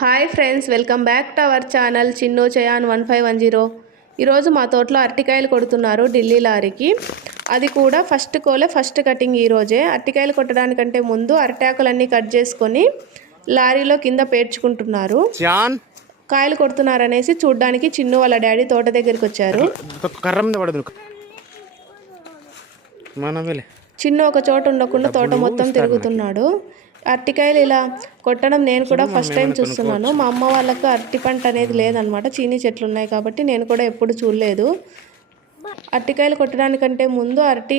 Hi friends, welcome back to our channel Chinnu Chayan 1510. ఈరోజు మా తోటలో అరటికాయలు కొడుతున్నారు ఢిల్లీ లారీకి. అది కూడా ఫస్ట్ కోలే ఫస్ట్ కటింగ్ ఈరోజే. అరటికాయలు కొట్టడానికంటే ముందు అరటాకులన్నీ కట్ చేసుకొని లారీలో కింద పేర్చుకుంటున్నారు. కాయలు కొడుతున్నారనేసి చూడ్డానికి చిన్ను వాళ్ళ డాడీ తోట దగ్గరికి వచ్చారు. చిన్ను ఒక చోట ఉండకుండా తోట మొత్తం తిరుగుతున్నాడు. అరటికాయలు ఇలా కొట్టడం నేను కూడా ఫస్ట్ టైం చూస్తున్నాను. మా అమ్మ వాళ్ళకు అరటి పంట అనేది లేదనమాట, చీనీ చెట్లు ఉన్నాయి కాబట్టి నేను కూడా ఎప్పుడు చూడలేదు. అరటికాయలు కొట్టడానికంటే ముందు అరటి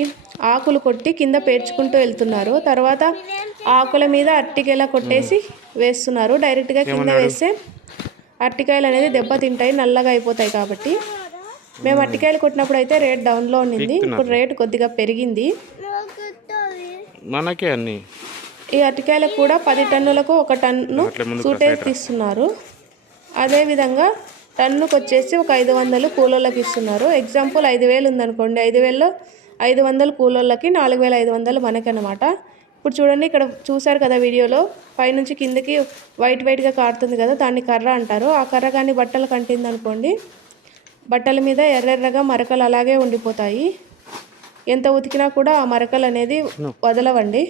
ఆకులు కొట్టి కింద పేర్చుకుంటూ వెళ్తున్నారు. తర్వాత ఆకుల మీద అరటికాయలా కొట్టేసి వేస్తున్నారు. డైరెక్ట్గా కింద వేస్తే అరటికాయలు అనేది దెబ్బతింటాయి, నల్లగా అయిపోతాయి కాబట్టి. మేము అరటికాయలు కొట్టినప్పుడు అయితే రేట్ డౌన్లో ఉండింది, ఇప్పుడు రేట్ కొద్దిగా పెరిగింది. మనకే అన్ని ఈ అరటికాయలకు కూడా 10 టన్నులకు 1 టన్ను సూటేజ్ తీస్తున్నారు. అదేవిధంగా టన్నుకు వచ్చేసి ఒక 500 కూలోళ్ళకి ఇస్తున్నారు. ఎగ్జాంపుల్ 5000 ఉందనుకోండి, 5000లో 500 కూలోళ్ళకి 4500 మనకి అనమాట. ఇప్పుడు చూడండి, ఇక్కడ చూసారు కదా వీడియోలో, పైనుంచి కిందకి వైట్గా కారుతుంది కదా, దాన్ని కర్ర అంటారు. ఆ కర్ర కానీ బట్టలు కంటింది అనుకోండి, బట్టల మీద ఎర్రెర్రగా మరకలు అలాగే ఉండిపోతాయి. ఎంత ఉతికినా కూడా ఆ మరకలు అనేది వదలవండి.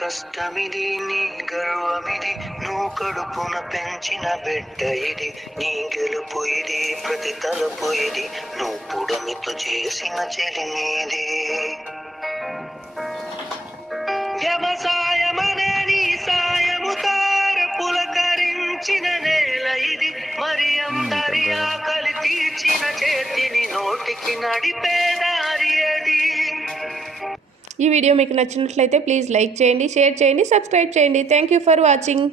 కష్టమిది నీ గర్వమిది, నువ్వు కడుపున పెంచిన బిడ్డ ఇది, నీ గెలుపు ఇది, ప్రతి తలుపు ఇది, నువ్వు పుడమితో చేసిన చెలిమీది. వ్యవసాయమనే నీ సాయము తార పులకరించిన నేల ఇది, మరి అందరి ఆకలి తీర్చిన చేతిని నోటికి నడిపేదారి అది. ఈ వీడియో మీకు నచ్చినట్లయితే ప్లీజ్ లైక్ చేయండి, షేర్ చేయండి, సబ్స్క్రైబ్ చేయండి. Thank you for watching.